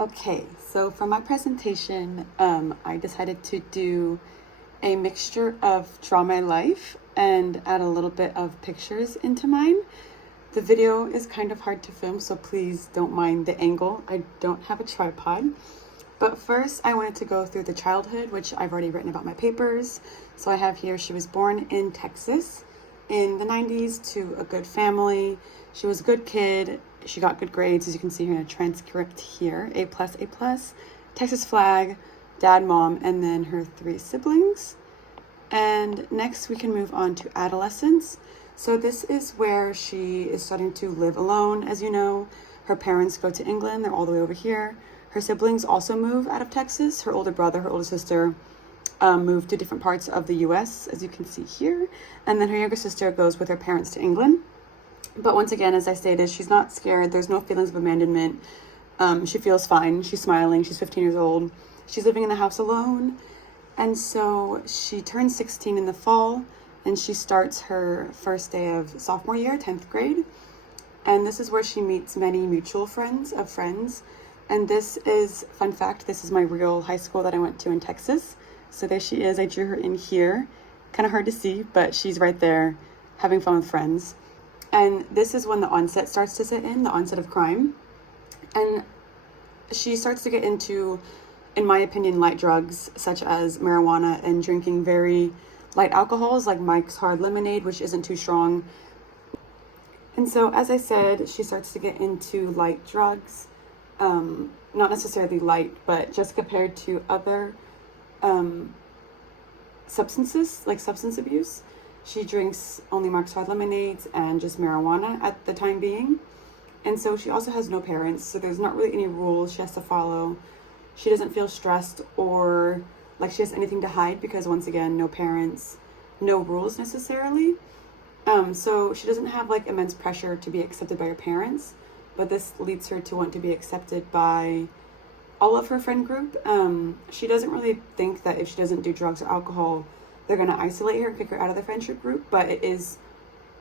Okay, so for my presentation, I decided to do a mixture of draw my life and add a little bit of pictures into mine. The video is kind of hard to film, so please don't mind the angle. I don't have a tripod. But first, I wanted to go through the childhood, which I've already written about my papers. So I have here, she was born in Texas in the 90s to a good family. She was a good kid. She got good grades, as you can see here in a transcript here, A+, Texas flag, dad, mom, and then her 3 siblings. And next we can move on to adolescence. So this is where she is starting to live alone, as you know. Her parents go to England, they're all the way over here. Her siblings also move out of Texas. Her older brother, her older sister moved to different parts of the US, as you can see here. And then her younger sister goes with her parents to England. But once again, as I stated, she's not scared. There's no feelings of abandonment. She feels fine. She's smiling. She's 15 years old. She's living in the house alone. And so she turns 16 in the fall, and she starts her first day of sophomore year, 10th grade. And this is where she meets many mutual friends of friends. And this is, fun fact, this is my real high school that I went to in Texas. So there she is. I drew her in here. Kind of hard to see, but she's right there having fun with friends. And this is when the onset starts to set in, the onset of crime. And she starts to get into, in my opinion, light drugs, such as marijuana, and drinking very light alcohols like Mike's Hard Lemonade, which isn't too strong. And so, as I said, she starts to get into light drugs, not necessarily light, but just compared to other substances, like substance abuse. She drinks only Mike's Hard Lemonades and just marijuana at the time being. And so she also has no parents, so there's not really any rules she has to follow. She doesn't feel stressed or like she has anything to hide because, once again, no parents, no rules necessarily. So she doesn't have like immense pressure to be accepted by her parents, but this leads her to want to be accepted by all of her friend group. She doesn't really think that if she doesn't do drugs or alcohol, they're going to isolate her and kick her out of the friendship group, but it is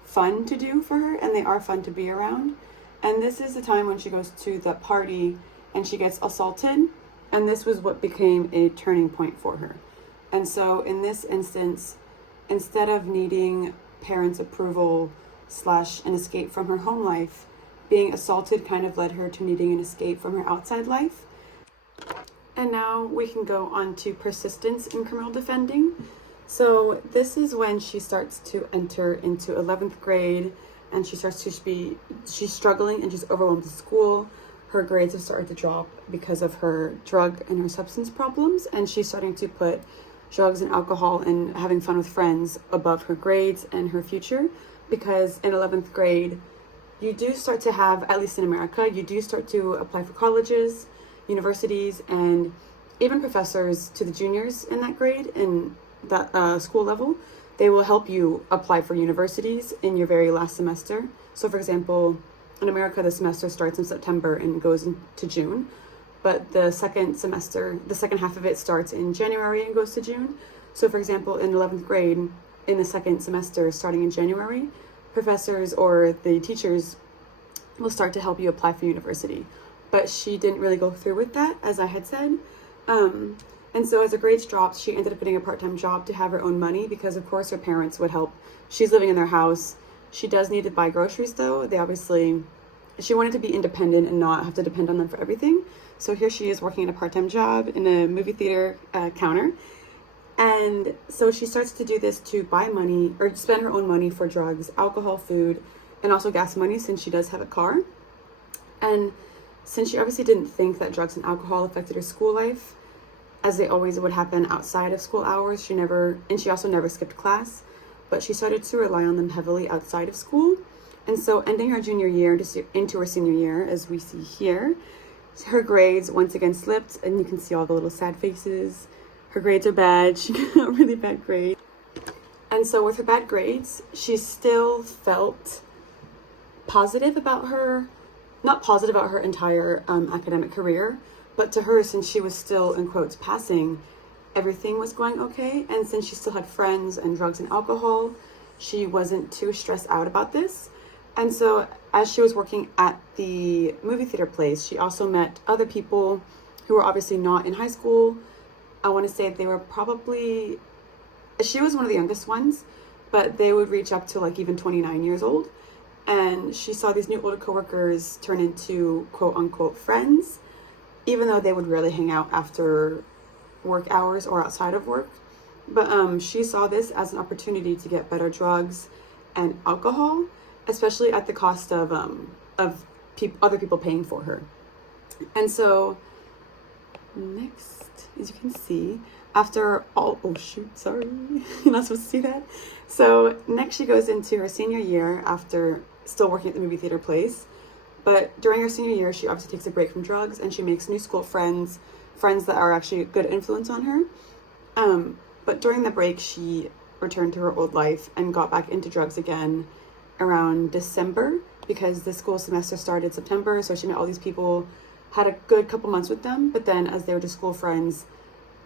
fun to do for her, and they are fun to be around. And this is the time when she goes to the party and she gets assaulted, and this was what became a turning point for her. And so in this instance, instead of needing parents' approval / an escape from her home life, being assaulted kind of led her to needing an escape from her outside life. And now we can go on to persistence in criminal defending. So this is when she starts to enter into 11th grade, and she starts to she's struggling and she's overwhelmed with school. Her grades have started to drop because of her drug and her substance problems, and she's starting to put drugs and alcohol and having fun with friends above her grades and her future, because in 11th grade, you do start to have, at least in America, you do start to apply for colleges, universities, and even professors to the juniors in that grade and that school level. They will help you apply for universities in your very last semester. So for example, in America, the semester starts in September and goes into June, but the second semester, the second half of it starts in January and goes to June. So for example, in 11th grade, in the second semester starting in January, professors or the teachers will start to help you apply for university. But she didn't really go through with that, as I had said. And so as her grades dropped, she ended up getting a part-time job to have her own money because, of course, her parents would help. She's living in their house. She does need to buy groceries, though. She wanted to be independent and not have to depend on them for everything. So here she is working at a part-time job in a movie theater counter. And so she starts to do this to buy money or spend her own money for drugs, alcohol, food, and also gas money since she does have a car. And since she obviously didn't think that drugs and alcohol affected her school life, as they always would happen outside of school hours, she also never skipped class, but she started to rely on them heavily outside of school. And so ending her junior year into her senior year, as we see here, her grades once again slipped, and you can see all the little sad faces. Her grades are bad. She got really bad grades. And so with her bad grades, she still felt positive about her, not positive about her entire academic career, but to her, since she was still, in quotes, passing, everything was going okay. And since she still had friends and drugs and alcohol, she wasn't too stressed out about this. And so as she was working at the movie theater place, she also met other people who were obviously not in high school. I want to say they were probably, she was one of the youngest ones, but they would reach up to like even 29 years old. And she saw these new older coworkers turn into quote unquote friends, even though they would rarely hang out after work hours or outside of work. But she saw this as an opportunity to get better drugs and alcohol, especially at the cost of other people paying for her. And so next, as you can see, after all, oh shoot, sorry, you're not supposed to see that. So next she goes into her senior year after still working at the movie theater place. But during her senior year, she obviously takes a break from drugs and she makes new school friends that are actually a good influence on her. But during the break, she returned to her old life and got back into drugs again around December, because the school semester started September. So she met all these people, had a good couple months with them. But then as they were just school friends,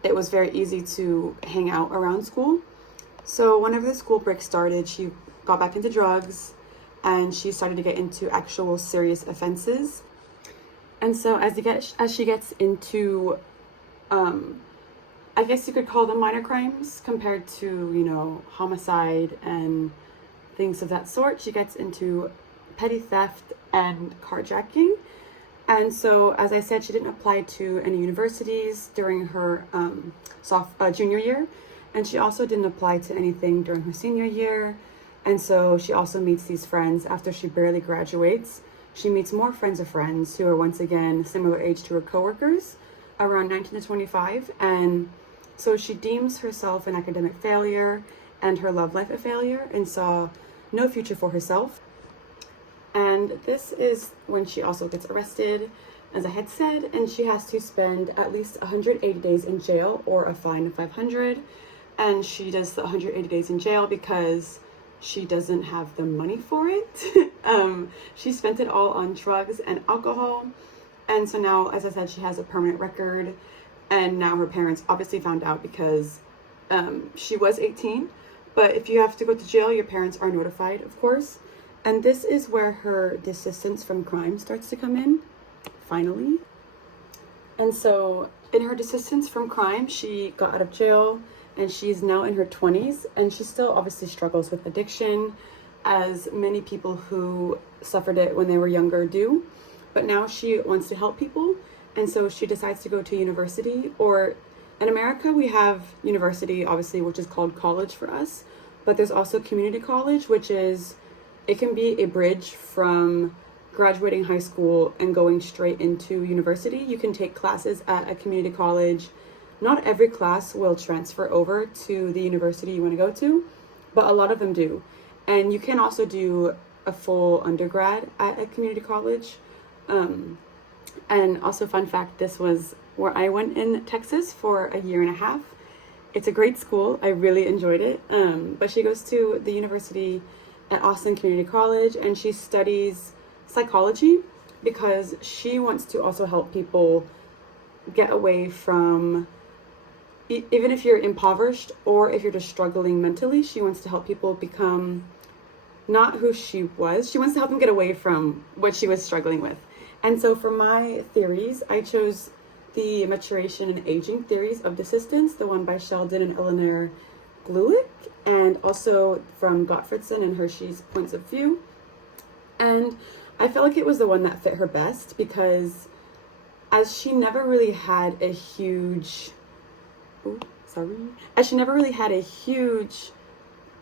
it was very easy to hang out around school. So whenever the school break started, she got back into drugs and she started to get into actual serious offenses. And so as she gets into, I guess you could call them minor crimes compared to, you know, homicide and things of that sort, she gets into petty theft and carjacking. And so, as I said, she didn't apply to any universities during her junior year. And she also didn't apply to anything during her senior year. And so she also meets these friends after she barely graduates. She meets more friends of friends who are once again similar age to her coworkers, around 19 to 25. And so she deems herself an academic failure and her love life a failure, and saw no future for herself. And this is when she also gets arrested, as I had said, and she has to spend at least 180 days in jail or a fine of 500. And she does the 180 days in jail because she doesn't have the money for it. She spent it all on drugs and alcohol. And so now, as I said, she has a permanent record. And now her parents obviously found out because she was 18. But if you have to go to jail, your parents are notified, of course. And this is where her desistance from crime starts to come in, finally. And so in her desistance from crime, she got out of jail and she's now in her 20s. And she still obviously struggles with addiction, as many people who suffered it when they were younger do. But now she wants to help people. And so she decides to go to university, or in America, we have university, obviously, which is called college for us. But there's also community college, which is, it can be a bridge from graduating high school and going straight into university. You can take classes at a community college. Not every class will transfer over to the university you want to go to, but a lot of them do. And you can also do a full undergrad at a community college. And also, fun fact, this was where I went in Texas for a year and a half. It's a great school. I really enjoyed it. But she goes to the university at Austin Community College, and she studies psychology because she wants to also help people get away from, even if you're impoverished or if you're just struggling mentally, she wants to help people become not who she was. She wants to help them get away from what she was struggling with. And so for my theories, I chose the maturation and aging theories of desistance, the one by Sheldon and Eleanor Gluick, and also from Gottfredson and Hershey's points of view. And I felt like it was the one that fit her best because as she never really had a huge,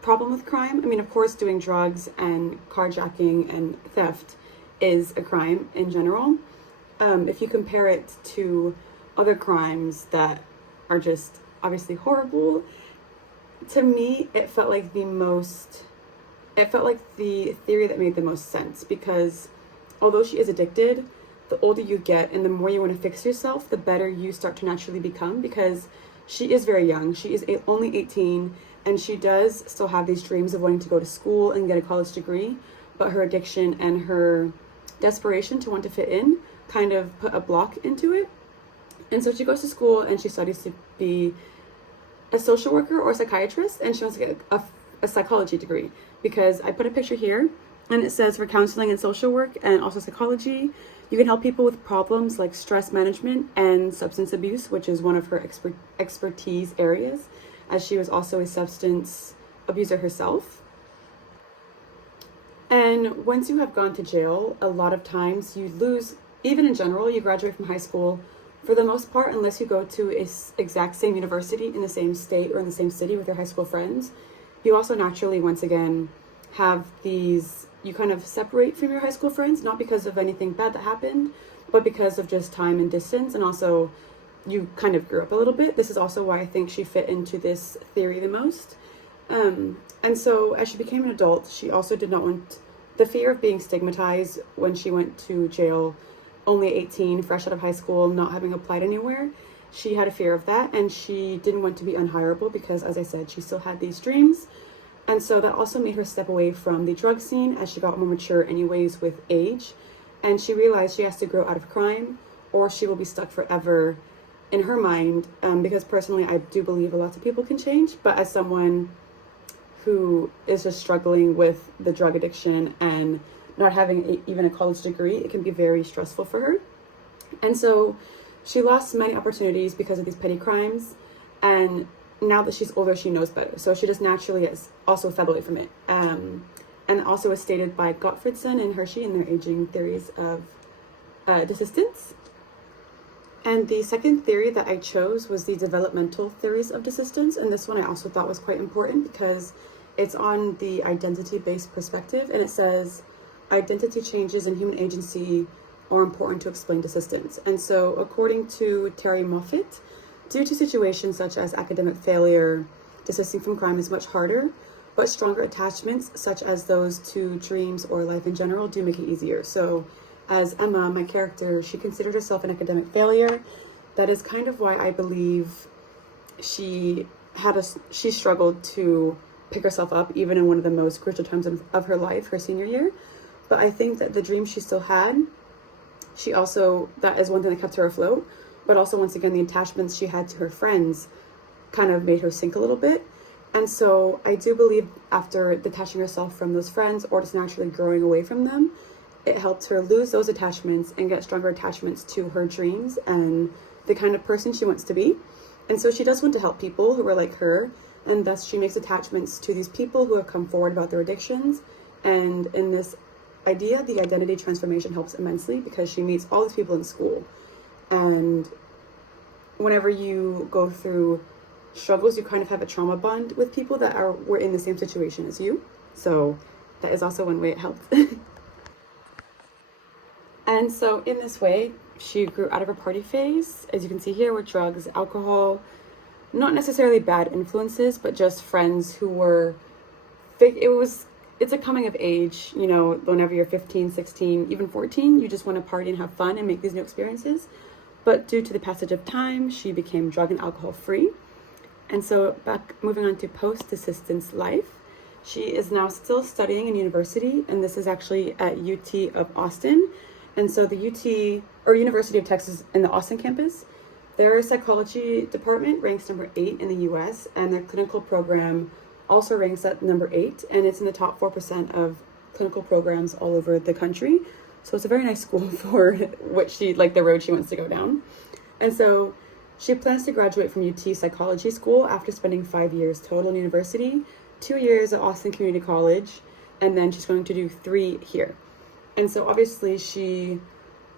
problem with crime. I mean, of course, doing drugs and carjacking and theft is a crime in general. If you compare it to other crimes that are just obviously horrible, to me, it felt like the theory that made the most sense, because although she is addicted, the older you get and the more you want to fix yourself, the better you start to naturally become, because she is very young. She is only 18, and she does still have these dreams of wanting to go to school and get a college degree, but her addiction and her desperation to want to fit in kind of put a block into it. And so she goes to school and she studies to be a social worker or a psychiatrist, and she wants to get a psychology degree, because I put a picture here And it says for counseling and social work and also psychology, you can help people with problems like stress management and substance abuse, which is one of her expertise areas, as she was also a substance abuser herself. And once you have gone to jail, a lot of times you lose, even in general, you graduate from high school, for the most part, unless you go to a exact same university in the same state or in the same city with your high school friends, you also naturally, once again, have these, you kind of separate from your high school friends, not because of anything bad that happened, but because of just time and distance, and also you kind of grew up a little bit. This is also why I think she fit into this theory the most. And so as she became an adult, she also did not want the fear of being stigmatized when she went to jail, only 18, fresh out of high school, not having applied anywhere. She had a fear of that, and she didn't want to be unhireable because, as I said, she still had these dreams. And so that also made her step away from the drug scene as she got more mature anyways with age. And she realized she has to grow out of crime or she will be stuck forever in her mind. Because personally, I do believe a lot of people can change, but as someone who is just struggling with the drug addiction and not having even a college degree, it can be very stressful for her. And so she lost many opportunities because of these petty crimes. And now that she's older, she knows better. So she just naturally has also fell away from it. And also as stated by Gottfredson and Hershey in their aging theories of desistance. And the second theory that I chose was the developmental theories of desistance. And this one I also thought was quite important because it's on the identity-based perspective. And it says, identity changes in human agency are important to explain desistance. And so according to Terry Moffat, due to situations such as academic failure, desisting from crime is much harder, but stronger attachments such as those to dreams or life in general do make it easier. So as Emma, my character, she considered herself an academic failure. That is kind of why I believe she struggled to pick herself up even in one of the most crucial times of her life, her senior year. But I think that the dream she still had, that is one thing that kept her afloat. But also, once again, the attachments she had to her friends kind of made her sink a little bit. And so I do believe after detaching herself from those friends or just naturally growing away from them, it helped her lose those attachments and get stronger attachments to her dreams and the kind of person she wants to be. And so she does want to help people who are like her, and thus she makes attachments to these people who have come forward about their addictions. And in this idea, the identity transformation helps immensely because she meets all these people in school. And whenever you go through struggles, you kind of have a trauma bond with people that were in the same situation as you. So that is also one way it helped. And so in this way, she grew out of her party phase, as you can see here, with drugs, alcohol, not necessarily bad influences, but just friends who were it's a coming of age, whenever you're 15, 16, even 14, you just want to party and have fun and make these new experiences. But due to the passage of time, she became drug and alcohol free. And so moving on to post-desistance life, she is now still studying in university, and this is actually at UT of Austin. And so the UT, or University of Texas in the Austin campus, their psychology department ranks number 8 in the US, and their clinical program also ranks at number 8, and it's in the top 4% of clinical programs all over the country. So it's a very nice school for the road she wants to go down. And so she plans to graduate from UT Psychology School after spending 5 years total in university, 2 years at Austin Community College, and then she's going to do 3 here. And so obviously she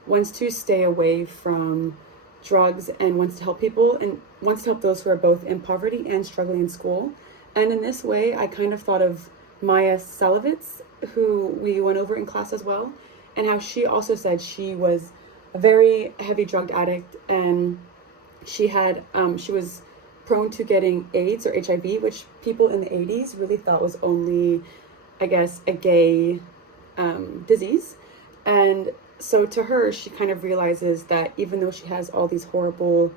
wants to stay away from drugs and wants to help people and wants to help those who are both in poverty and struggling in school. And in this way, I kind of thought of Maya Salovitz, who we went over in class as well, and how she also said she was a very heavy drug addict, and she was prone to getting AIDS or HIV, which people in the 80s really thought was only, I guess, a gay disease. And so to her, she kind of realizes that even though she has all these horrible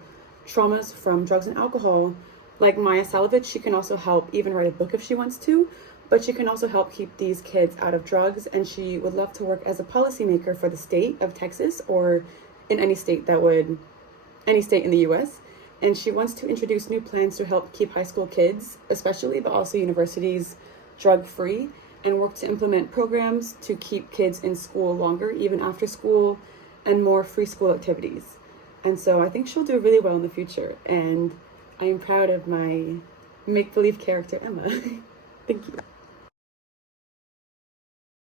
traumas from drugs and alcohol, like Maya Salovitz, she can also help even write a book if she wants to, but she can also help keep these kids out of drugs. And she would love to work as a policymaker for the state of Texas or in any state in the US. And she wants to introduce new plans to help keep high school kids, especially, but also universities, drug-free. and work to implement programs to keep kids in school longer, even after school, and more free school activities. And so I think she'll do really well in the future, and I am proud of my make-believe character, Emma.